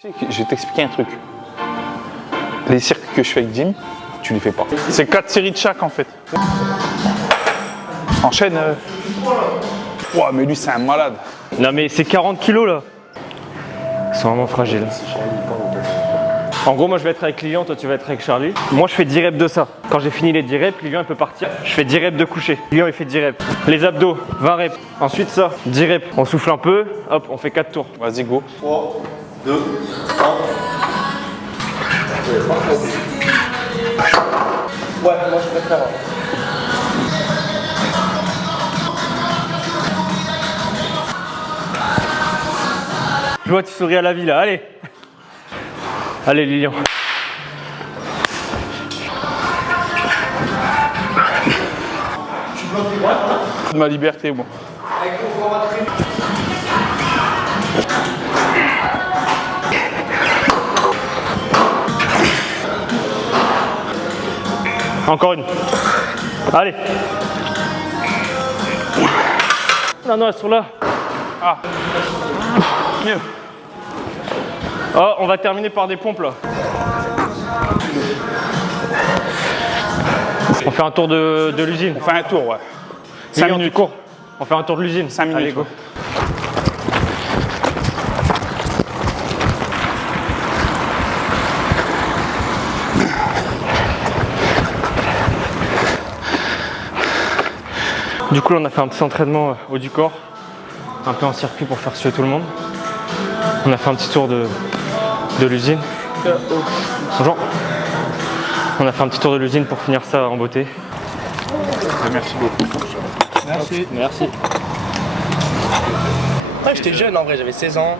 Je vais t'expliquer un truc. Les circuits que je fais avec Jim, tu les fais pas. C'est 4 séries de chaque en fait. Enchaîne. Ouah, mais lui c'est un malade. Non mais c'est 40 kilos là. Ils sont vraiment fragiles. En gros, moi je vais être avec Lilian, toi tu vas être avec Charlie. Moi je fais 10 reps de ça. Quand j'ai fini les 10 reps, Lilian il peut partir. Je fais 10 reps de coucher. Lilian il fait 10 reps. Les abdos, 20 reps. Ensuite ça, 10 reps. On souffle un peu, hop, on fait 4 tours. Vas-y, go. 3, 2, 1. Ouais, moi je préfère. Je vois tu souris à la vie là, allez. Allez Lilian. De ma liberté, moi. Encore une. Allez. Non, elles sont là. Ah. Mieux. Oh, on va terminer par des pompes là. On fait un tour de l'usine. On fait un tour, ouais. 5 Lilian, minutes. tu cours. On fait un tour de l'usine. 5 minutes. Allez, go. Ouais. Du coup, là, on a fait un petit entraînement haut du corps, un peu en circuit pour faire suer tout le monde. On a fait un petit tour de l'usine. Bonjour. On a fait un petit tour de l'usine pour finir ça en beauté. Merci beaucoup. Merci. Merci. Ouais, j'étais jeune en vrai, j'avais 16 ans.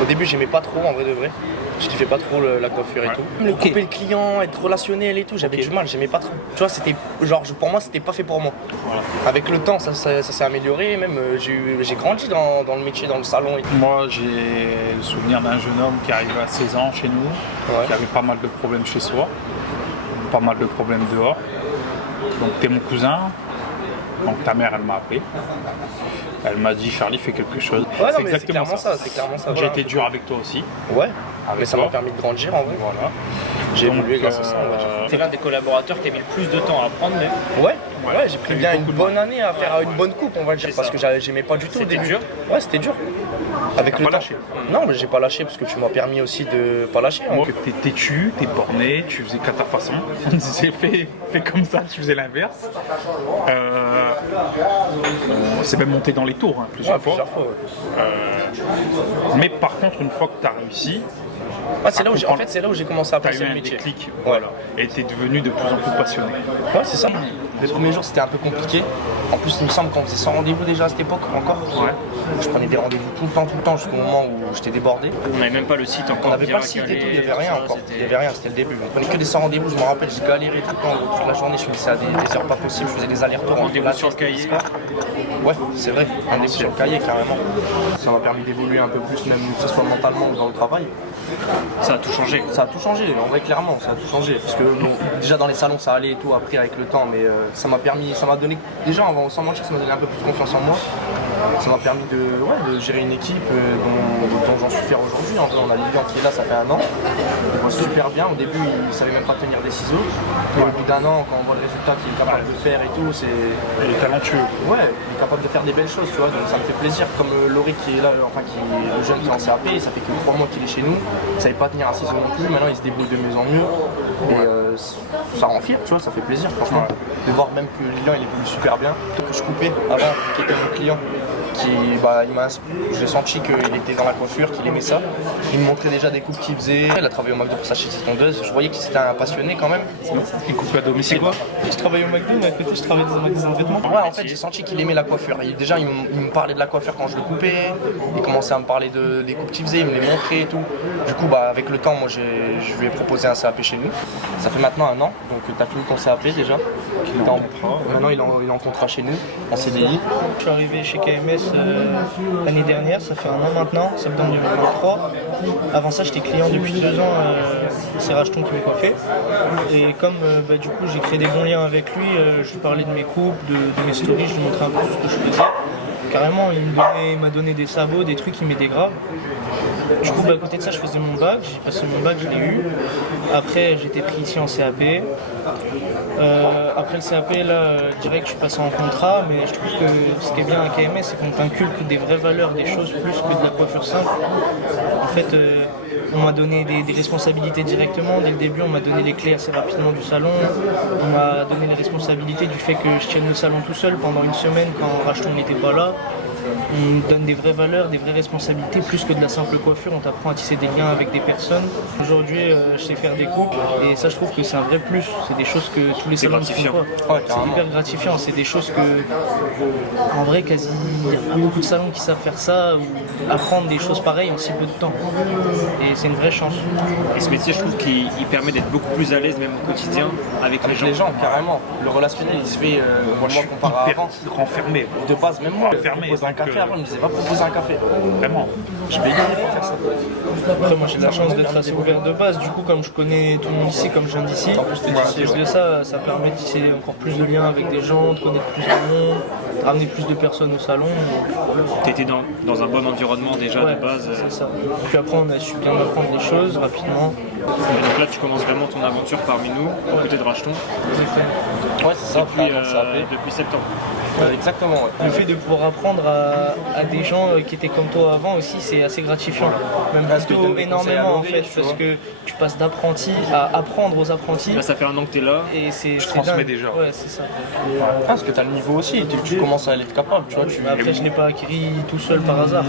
Au début, j'aimais pas trop en vrai de vrai. Je kiffais pas trop la coiffure et tout. Le couper le client, être relationnel et tout, j'avais du mal, j'aimais pas trop. Tu vois, c'était genre pour moi, c'était pas fait pour moi. Voilà. Avec le temps, ça s'est amélioré, même j'ai grandi dans le métier, dans le salon et tout. Moi, j'ai le souvenir d'un jeune homme qui arrivait à 16 ans chez nous, qui avait pas mal de problèmes chez soi, pas mal de problèmes dehors. Donc, t'es mon cousin, donc ta mère, elle m'a appelé. Elle m'a dit, Charlie, fais quelque chose. Ouais, non, mais c'est clairement ça, c'est clairement ça. J'ai été dur avec toi aussi. Ouais, Avec mais ça toi. m'a permis de grandir en vrai. Voilà. J'ai Donc, évolué grâce à ça, on va dire. T'es l'un des collaborateurs qui a mis le plus de temps à apprendre, mais Ouais, j'ai pris bien une bonne année à faire une bonne coupe, on va dire, parce que j'aimais pas du tout au début. dur. Ouais, c'était dur. Avec le pas temps. lâché. Non, mais j'ai pas lâché parce que tu m'as permis aussi de pas lâcher. Hein. Moi, t'es têtu, t'es borné, tu faisais qu'à ta façon. On disait fais comme ça, tu faisais l'inverse. On s'est même monté dans les tours plusieurs fois. Ouais. Mais par contre, une fois que t'as réussi, Ah, c'est là où c'est là où j'ai commencé à t'as passer eu le un métier. déclic. Ouais. Voilà. Et t'es devenu de plus en plus passionné. Ouais, c'est ça. Les premiers jours, c'était un peu compliqué. En plus, il me semble qu'on faisait 100 rendez-vous déjà à cette époque encore. Ouais. Je prenais des rendez-vous tout le temps, jusqu'au moment où j'étais débordé. on n'avait même pas le site On encore. n'avait pas le site et tout, il n'y avait rien encore. Il y avait rien, c'était le début. On prenait que des 100 rendez-vous, je me rappelle, j'ai galéré tout le temps, toute la journée, je finissais à des heures pas possibles, je faisais des allers-retours. Rendez-vous sur le cahier. Ouais, c'est vrai, rendez-vous sur le cahier carrément. Ça m'a permis d'évoluer un peu plus, même que ce soit mentalement ou dans le travail. Ça a tout changé. Ça a tout changé, en vrai clairement, ça a tout changé. Parce que bon, déjà dans les salons ça allait et tout, après avec le temps, mais ça m'a donné, déjà sans mentir, ça m'a donné un peu plus confiance en moi. Ça m'a permis de gérer une équipe dont j'en suis fier aujourd'hui. En vrai, on a Lilian qui est là, ça fait 1 an. Il voit super bien. Au début, il savait même pas tenir des ciseaux. Et au bout d'1 an, quand on voit le résultat qu'il est capable de faire et tout, c'est. Il est talentueux. Ouais, il est capable de faire des belles choses, tu vois. Donc ça me fait plaisir. Comme Laurie qui est là, enfin qui est le jeune qui est en CAP, ça fait que 3 mois qu'il est chez nous. Il savait pas tenir un ciseau non plus. Maintenant, il se débrouille de mieux en mieux. Et ça rend fier, tu vois. Ça fait plaisir, franchement. De voir même que Lilian il évolue super bien. Que je coupais avant, qui était mon client. J'ai senti qu'il était dans la coiffure, qu'il aimait ça. Il me montrait déjà des coupes qu'il faisait. Il a travaillé au McDo pour s'acheter ses tondeuses. Je voyais qu'il était un passionné quand même. Il coupe à domicile. Je travaillais au McDo, mais à côté je travaillais dans un magasin de vêtements. Ouais, en fait j'ai senti qu'il aimait la coiffure. Déjà il me parlait de la coiffure quand je le coupais. Il commençait à me parler des coupes qu'il faisait, il me les montrait et tout. Du coup avec le temps, moi je lui ai proposé un CAP chez nous. Ça fait maintenant 1 an, donc tu as fini ton CAP déjà. Maintenant il est en contrat chez nous, en CDI. Je suis arrivé chez KMS l'année dernière, ça fait 1 an maintenant, septembre 2023. Avant ça, j'étais client depuis 2 ans, c'est Racheton qui me coiffait. Et comme du coup j'ai créé des bons liens avec lui, je lui parlais de mes coupes, de mes stories, je lui montrais un peu tout ce que je faisais. carrément, il m'a donné des sabots, des trucs, il met des graves. Du coup, à côté de ça, je faisais mon bac, j'ai passé mon bac, je l'ai eu. Après, j'étais pris ici en CAP. Après le CAP, là, direct, je suis passé en contrat, mais je trouve que ce qui est bien à KMS, c'est qu'on t'inculque des vraies valeurs, des choses plus que de la coiffure simple. En fait, on m'a donné des responsabilités directement. Dès le début, on m'a donné les clés assez rapidement du salon. On m'a donné les responsabilités du fait que je tienne le salon tout seul pendant une semaine quand Racheton n'était pas là. On me donne des vraies valeurs, des vraies responsabilités, plus que de la simple coiffure. On t'apprend à tisser des liens avec des personnes. Aujourd'hui, je sais faire des coupes et ça, je trouve que c'est un vrai plus. C'est des choses que tous les salons ne font pas. Ouais, C'est hyper gratifiant. C'est des choses que, en vrai, quasi, il y a pas beaucoup de salons qui savent faire ça ou apprendre des choses pareilles en si peu de temps. Et c'est une vraie chance. Et ce métier, je trouve qu'il permet d'être beaucoup plus à l'aise, même au quotidien, avec les Avec gens. les gens, carrément. Le relationnel, il se fait, moi je comparé à avant. renfermé. De base, même moi, Renfermé, proposer un donc, café avant, il me disait va proposer un café. Vraiment. Je vais gagner pour faire ça. Après, moi j'ai de la chance d'être assez ouvert de base. Du coup, comme je connais tout le monde ici, comme je viens d'ici, en plus de ça, ça permet de tisser encore plus de liens avec des gens, de connaître plus de monde, de ramener plus de personnes au salon. Tu étais dans un bon environnement déjà Ouais, de base. c'est ça. Puis après, on a su bien apprendre les choses rapidement. Et donc là, tu commences vraiment ton aventure parmi nous, aux côtés de Racheton, Exactement. Ouais, c'est ça. depuis septembre. Exactement, ouais. Le fait de pouvoir apprendre à des gens qui étaient comme toi avant aussi, c'est assez gratifiant. Même Parce que plutôt donner des conseils énormément à en fait, novices, tu parce vois. que tu passes d'apprenti à apprendre aux apprentis. Là, ça fait un an que tu es là. Et c'est transmets dingue. déjà. Ouais, c'est ça. Parce que tu as le niveau aussi, tu commences à être capable, tu vois. Mais après, je l'ai pas acquis tout seul par hasard.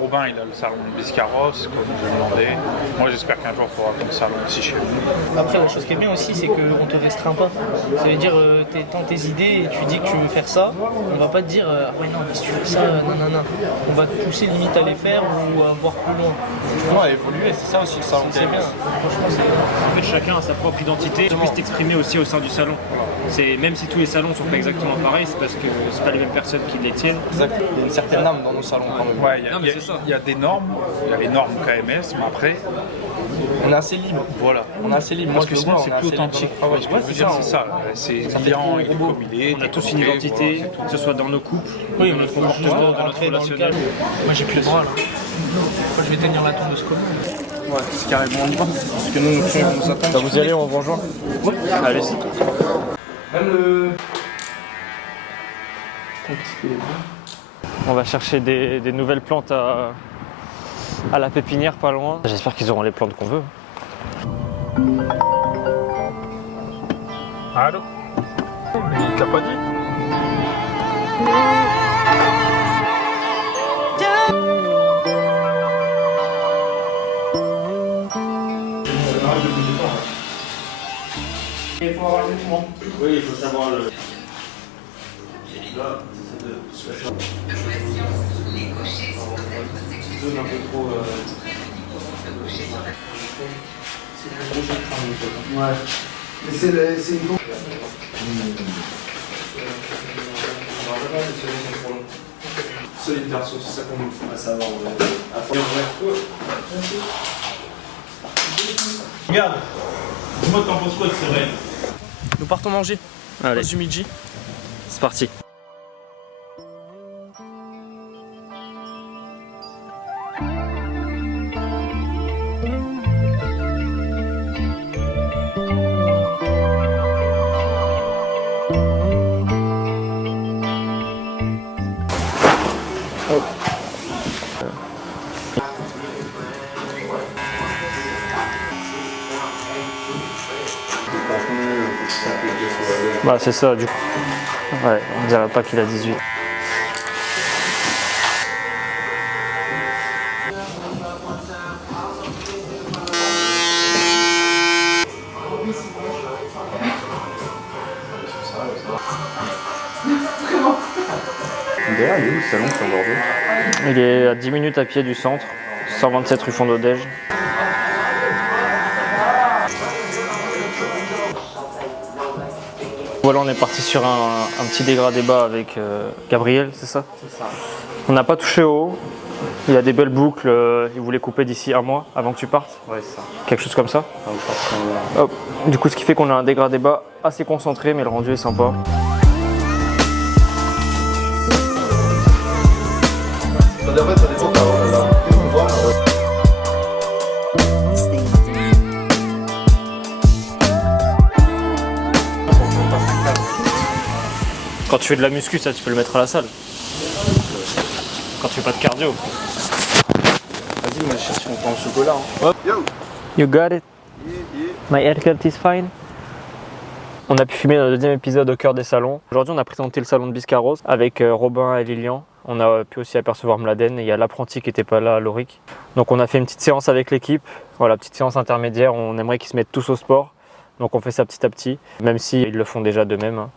Robin, il a le salon de Biscarrosse, comme je lui demandais. Moi, j'espère qu'un jour, tu auras ton salon aussi chez nous. Après, la chose qui est bien aussi, c'est qu'on te restreint pas. Ça veut dire, t'étends tes idées et tu dis que tu veux faire ça. On va pas te dire, ah ouais, non, mais si tu fais ça, non. On va te pousser limite à les faire ou à voir plus loin. Ouais, évoluer, c'est ça aussi le salon. C'est bien. Franchement, c'est En fait, chacun a sa propre identité, tu puisses t'exprimer aussi au sein du salon. Même si tous les salons sont pas exactement pareils, c'est parce que c'est pas les mêmes personnes qui les tiennent. Exact. Il y a une certaine âme dans nos salons quand même. Ouais, Non, mais c'est ça. il y a des normes, il y a les normes KMS, mais après, On est assez libre. voilà. On est assez libre. Parce Moi, que je le sinon, vois, c'est on est plus assez libre. authentique. Ah ouais, Ce que je veux dire, c'est ça. C'est fait client, trop il est robot. comme il est. On a t'es tous comme une t'es, identité, voilà, c'est tout. que ce soit dans nos couples, Oui, dans mais notre il faut juste comportement, dans notre rentrer dans le relationnel. cadre. Moi, j'ai plus le bras là. Je vais tenir la tombe de ce commun. Ouais, c'est carrément le parce que nous, nos clients nous attendent. Vous y allez, on vous rejoint. Allez, Même le. On va chercher des nouvelles plantes à la pépinière pas loin. J'espère qu'ils auront les plantes qu'on veut. Allô? Mais il t'a pas dit? Oui, il faut savoir le. Solide perso, c'est ça qu'on va savoir. Regarde, dis-moi t'en penses quoi de ces rêves? Nous partons manger. Allez, Place du midi. c'est parti. Bah c'est ça du coup. Ouais, on dirait pas qu'il a 18. Derrière, il est où le salon sur Bordeaux? Il est à 10 minutes à pied du centre, 127 rue Fondodège. Voilà, on est parti sur un petit dégradé bas avec Gabriel, c'est ça? C'est ça. On n'a pas touché au haut. Il y a des belles boucles, il voulait couper d'ici un mois avant que tu partes. Ouais, c'est ça. Quelque chose comme ça. Hop. Du coup, ce qui fait qu'on a un dégradé bas assez concentré, mais le rendu est sympa. fais de la muscu, ça tu peux le mettre à la salle. Quand tu fais pas de cardio. Vas-y, moi je cherche mon pain au chocolat. Hein. You got it. My haircut is fine. On a pu filmer notre deuxième épisode au cœur des salons. Aujourd'hui, on a présenté le salon de Biscarrosse avec Robin et Lilian. On a pu aussi apercevoir Mladen et il y a l'apprenti qui n'était pas là, Loric. Donc on a fait une petite séance avec l'équipe. Voilà, petite séance intermédiaire. On aimerait qu'ils se mettent tous au sport. Donc on fait ça petit à petit, même s'ils le font déjà d'eux-mêmes.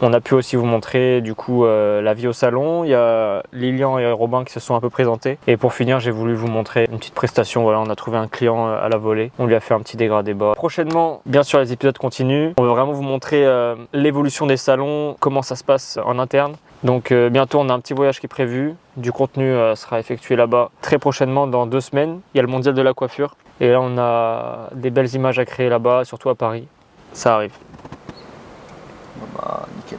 On a pu aussi vous montrer du coup la vie au salon. Il y a Lilian et Robin qui se sont un peu présentés. Et pour finir, j'ai voulu vous montrer une petite prestation. Voilà, on a trouvé un client à la volée. On lui a fait un petit dégradé bas. Prochainement, bien sûr, les épisodes continuent. On veut vraiment vous montrer l'évolution des salons, comment ça se passe en interne. Donc bientôt, on a un petit voyage qui est prévu. Du contenu sera effectué là-bas très prochainement, dans 2 semaines. Il y a le mondial de la coiffure. Et là, on a des belles images à créer là-bas, surtout à Paris. Ça arrive. Bah, nickel.